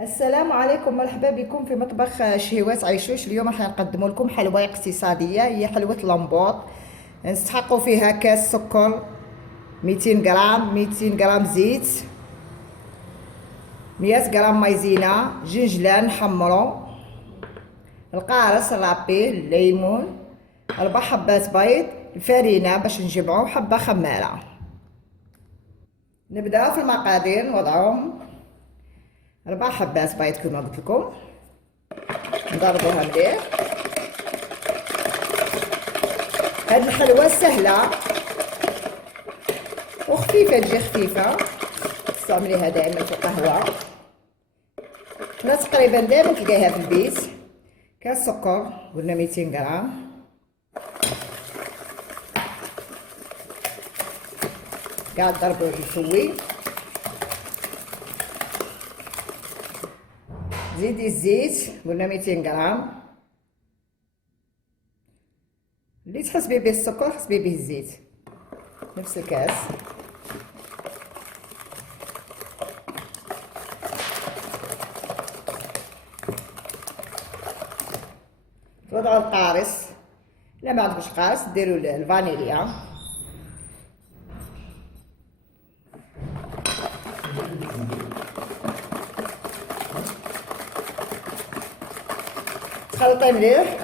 السلام عليكم، مرحبا بكم في مطبخ شهيوات عيشوش. اليوم راح نقدم لكم حلوى اقتصاديه، هي حلوه لامبوط. نستحقوا فيها كاس سكر 200 غرام، 200 غرام زيت، 100 غرام مايزينا، جنجلان نحمرو، القارص الرابي، الليمون، 4 حبات بيض، الفرينه باش نجمعو، حبه خماره. نبداو في المقادير. نوضعوهم 4 حبات بيض كما قلت لكم، نضربوها مليح. هاد الحلوى سهله وخفيفه، تجي خفيفه، تستعمليها دائما في القهوه. هنا تقريبا دائما تلقايها في البيت. كاس سكر قلنا 200 غرام، قاعد ضربو بالفوي. زيدي الزيت قلنا 200 غرام، اللي تحسبي به السكر حسبي به الزيت، نفس الكاس. توضعوا القارص، لا ما عندكوش قارص ديروا الفانيليا. تخلطي مليح.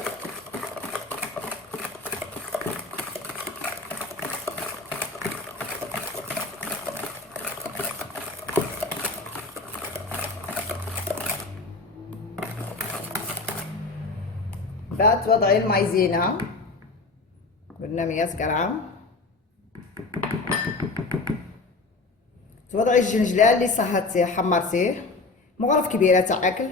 بعد توضعي المايزينا قلنا 100 غرام، توضعي الجنجلان اللي صهرتيه حمرتيه، مغرف كبيره تاع اكل.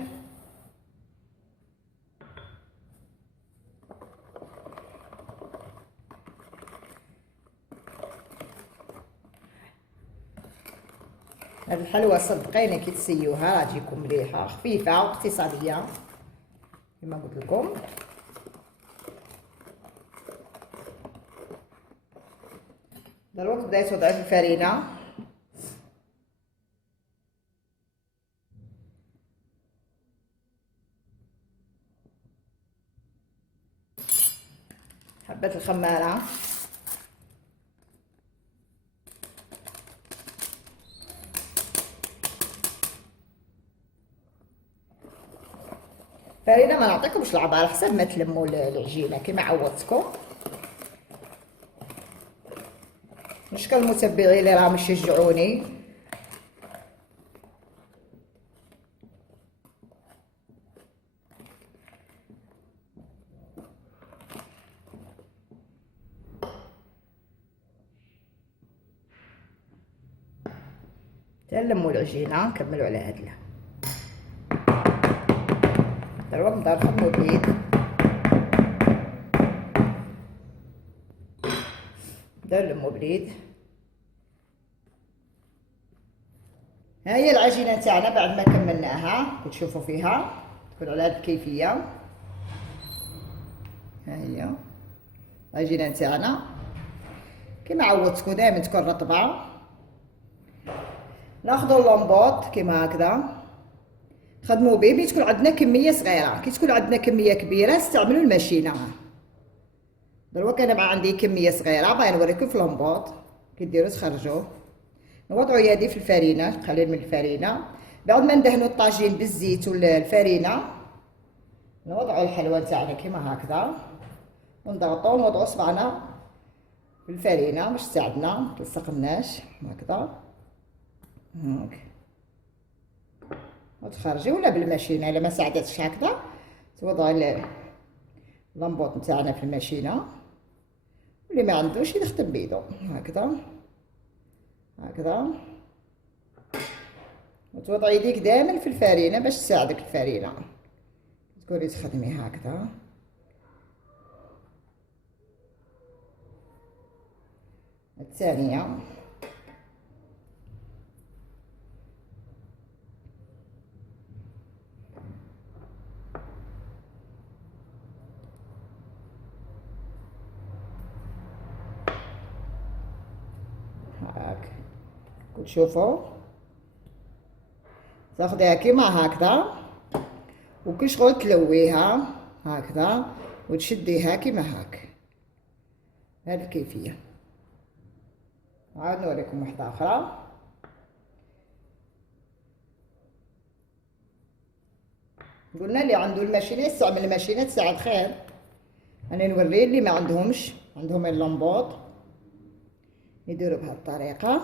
هاد الحلوى صدقيني كي تسيوها راه تجيكم مليحه خفيفه واقتصاديه كما قلت لكم. دروك بدايت توضعي في الفرينه، حبه الخماره، فرينه ما نعطيكمش العبار على حسب ما تلموا العجينه كما عودتكم. نشكر المتبعين اللي راهم يشجعوني. تلموا العجينه، كملوا على هاد دروك نبداو نخدموا البيض. نبداو نلموا بليد. ها هي العجينه تاعنا بعد ما كملناها كتشوفوا فيها تكون على هاد الكيفيه. ها هي العجينه تاعنا كما عودتكم دائما تكون رطبه. ناخذوا اللومبوط كما هكذا نخدموا به. ملي تكون عندنا كميه صغيره، كي تكون عندنا كميه كبيره استعملوا الماشينه. دروك انا ما عندي كميه صغيره باغي نوريكم في اللومبوط كي ديروا تخرجوه. نوضعوا يدي في الفرينه، قليل من الفرينه. بعد ما ندهنوا الطاجين بالزيت والفرينه نوضعوا الحلوى تاعنا كما هكذا ونضغطوا، نوضعوا صبعنا في الفرينه باش تساعدنا ما تلصقناش هكذا هاك، وتخرجي ولا بالماشينه الا ما ساعدتش هكذا توضعي اللمبوط نتاعنا في الماشينه، واللي ما عندوش يخدم بيدو هكذا هكذا. وتوضعي يديك دائما في الفرينه باش تساعدك الفرينه تقولي تخدمي هكذا. الثانيه هاك كتشوفوا تاخديها كيما هكذا وكي شغل تلويها هكذا وتشديها كيما هاك، هاد الكيفية. عاد نوريكم واحدة أخرى. قلنا اللي عنده الماشينة يستعمل الماشينة تساعد خير. أنا نوري اللي ما عندهمش، عندهم اللمبوط يديروا بهذه الطريقة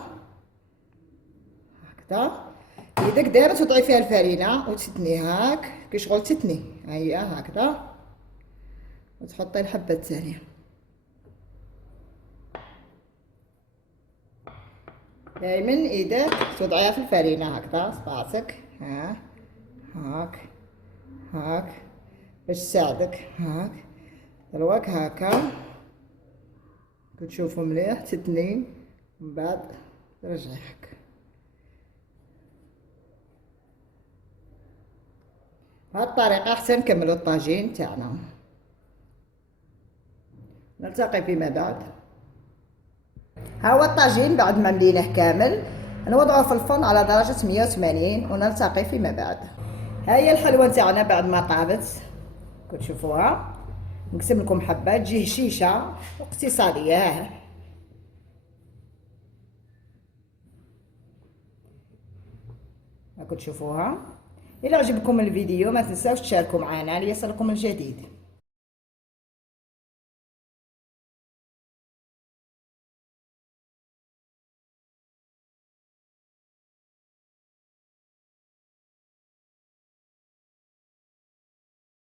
هكذا. يدك دايرة توضعي فيها الفرينة وتتني هاك كي شغل تتني، هيا هكذا، وتحطي الحبة الثانية. دايما ايدك توضعيها في الفرينة هكذا، صباعتك ها هاك هاك باش تساعدك هاك دروك هكا. كتشوفوا مليح تتني من بعد ترجعي هاك. بهاد الطريقة حتى نكملو الطاجين تاعنا. نلتقي فيما بعد. ها هو الطاجين بعد ما مليناه كامل نوضعوه في الفرن على درجة 180 ونلتقي فيما بعد. ها هي الحلوة نتاعنا بعد ما طابت كتشوفوها. نقسم لكم حبة تجي هشيشة واقتصادية. راكم تشوفوها. إلا عجبكم الفيديو ما تنساوش تشاركوا معنا ليصلكم الجديد.